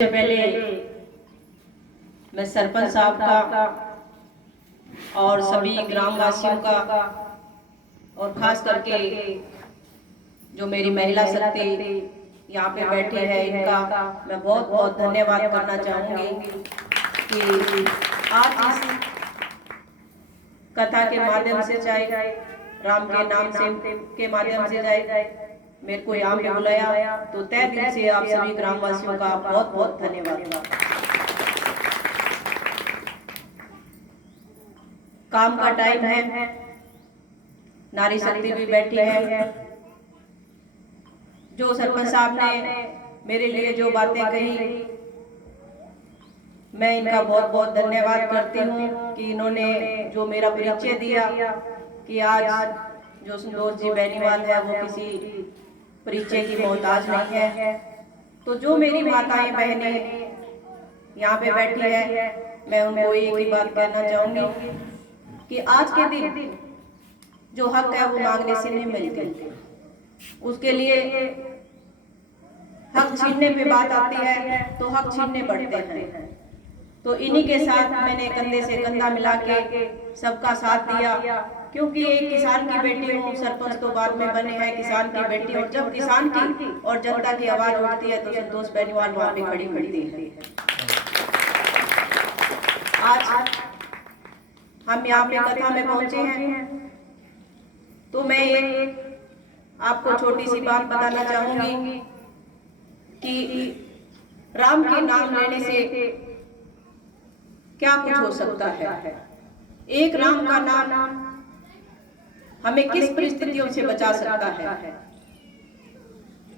सबसे पहले मैं सरपंच साहब का और सभी ग्रामवासियों का और खास करके जो मेरी महिला शक्ति यहाँ पे बैठी है इनका मैं बहुत बहुत धन्यवाद करना चाहूँगी कि आज इस कथा के माध्यम से चाहे राम के नाम से के माध्यम से जाए मेरे को यहाँ पे बुलाया तो तहे दिल से आप सभी ग्रामवासियों का बहुत बहुत धन्यवाद। काम का टाइम है, नारी शक्ति भी बैठी है। जो सरपंच साहब ने मेरे लिए जो बातें कही मैं इनका बहुत बहुत धन्यवाद करती हूँ कि इन्होंने जो मेरा परिचय दिया कि आज जो संतोष जी बेनीवाल है वो किसी परिचय की मोहताज नहीं है। तो जो मेरी माताएं बहनें यहाँ पे बैठी है मैं उनको एक ही बात कहना चाहूंगी कि आज के दिन जो हक है वो मांगने से नहीं मिलते, उसके लिए हक छीनने पे बात आती है तो हक छीनने पड़ते हैं। तो इन्हीं के साथ मैंने कंधे से कंधा मिला के सबका साथ दिया, क्योंकि एक किसान की बेटी हूँ, सरपंच तो बाद में बने हैं, किसान की बेटी हूँ। जब किसान की और जनता की आवाज उठती है तो संतोष बेनीवाल वहां पे खड़ी मिलती है। आज हम यहाँ पे कथा में पहुंचे हैं तो मैं आपको छोटी सी बात बताना चाहूंगी कि राम के नाम लेने से क्या कुछ हो सकता है। एक राम का नाम हमें किस परिस्थितियों से बचा सकता है।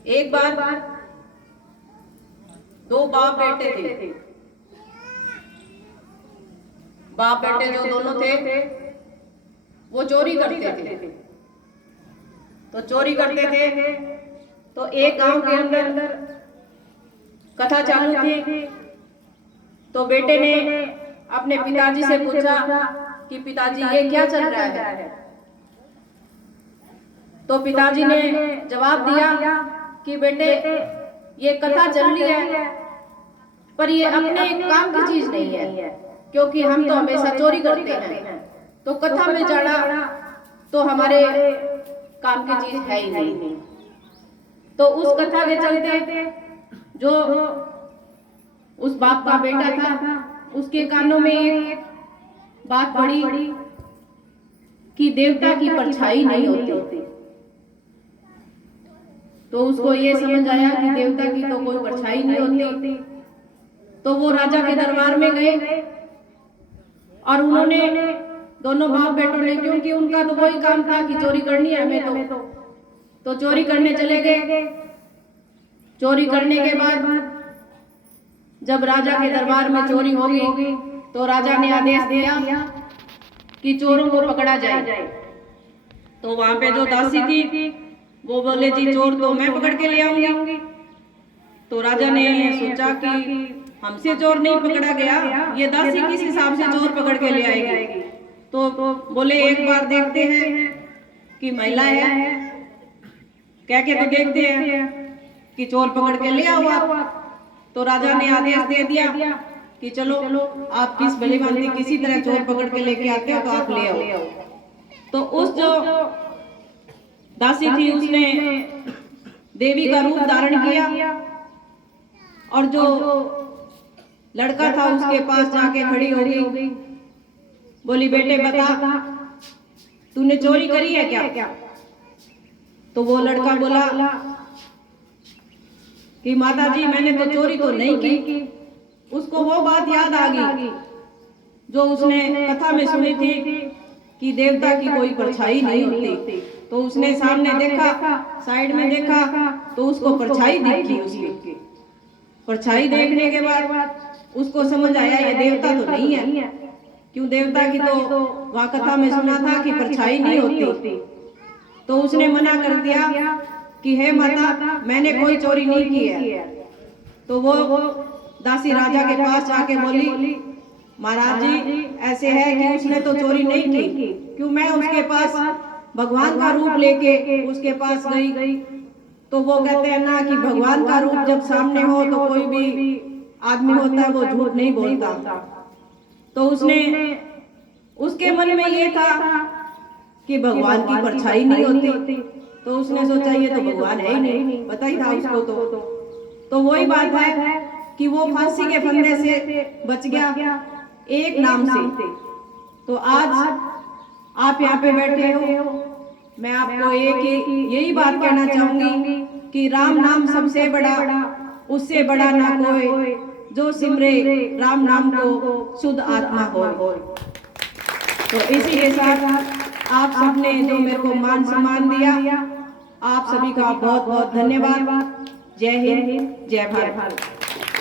एक बार दो बाप बेटे थे, बाप बेटे जो दोनों थे वो चोरी करते थे। तो चोरी करते थे तो एक गांव के अंदर कथा चालू थी। तो बेटे ने अपने पिताजी से पूछा कि पिताजी ये क्या चल रहा है। तो पिताजी ने जवाब दिया कि बेटे ये कथा चल रही है पर ये अपने काम की चीज नहीं है, क्योंकि हम तो हमेशा चोरी करते हैं। तो कथा में जाना तो हमारे काम की चीज है ही नहीं। तो उस कथा के चलते जो उस बाप का बेटा था उसके कानों में एक बात पड़ी कि देवता की परछाई नहीं होती। तो उसको ये समझ आया कि देवता की तो कोई परछाई नहीं होती। तो वो राजा के दरबार में गए और उन्होंने दोनों बाप बेटों ने, क्योंकि उनका तो वही काम था कि चोरी करनी है हमें तो चोरी करने चले गए। चोरी करने के बाद जब राजा के दरबार में चोरी होगी तो राजा ने आदेश दिया कि चोरों को पकड़ा जाए। तो वहां पे जो दासी थी वो बोले जी चोर तो मैं पकड़ के ले आऊंगी। तो राजा ने सोचा कि हमसे चोर नहीं पकड़ा गया, ये दासी किस हिसाब से चोर पकड़ के ले आएगी। तो बोले एक बार देखते हैं कि महिला है, कह के तो देखते हैं कि चोर पकड़ के ले आओ आप। तो राजा ने आदेश दे दिया कि चलो आप किस भली भांति किसी तरह चोर पकड़ के लेके आते हो तो आप ले आओ। तो उस जो दासी थी उसने देवी का रूप धारण किया और जो लड़का था उसके पास जाके खड़ी हो गई, बोली बेटे बता तूने चोरी करी है क्या। तो वो लड़का बोला कि माता जी मैंने तो चोरी तो नहीं की। उसको वो बात याद आ गई जो उसने कथा में सुनी थी कि देवता की कोई परछाई नहीं होती। तो उसने सामने देखा, साइड में देखा तो उसको परछाई दिखी। उसकी परछाई देखने के बाद उसको समझ आया ये देवता तो नहीं है, क्यों देवता की तो वहां कथा में सुना था कि परछाई नहीं होती। तो उसने मना कर दिया कि हे माता मैंने कोई चोरी नहीं की है। तो वो दासी राजा के पास जाके बोली महाराज जी ऐसे है कि उसने तो चोरी नहीं की, क्यों मैं उसके पास भगवान का रूप लेके उसके पास गई। तो वो कहते हैं ना कि भगवान का रूप जब सामने हो तो कोई भी आदमी होता है वो झूठ नहीं बोलता। तो उसके मन में ये था कि भगवान की परछाई नहीं होती, तो उसने सोचा ये तो भगवान है ही नहीं, पता ही था उसको। तो वही बात है कि वो फांसी के फंदे से बच गया एक नाम से। तो आज आप यहाँ पे बैठे हो, मैं आपको यही बात कहना चाहूंगी कि राम नाम सबसे बड़ा, उससे बड़ा ना कोई, जो सिमरे राम नाम को शुद्ध आत्मा हो। तो इसी के साथ आप सबने जो मेरे को मान सम्मान दिया, आप सभी का बहुत बहुत धन्यवाद। जय हिंद, जय भारत।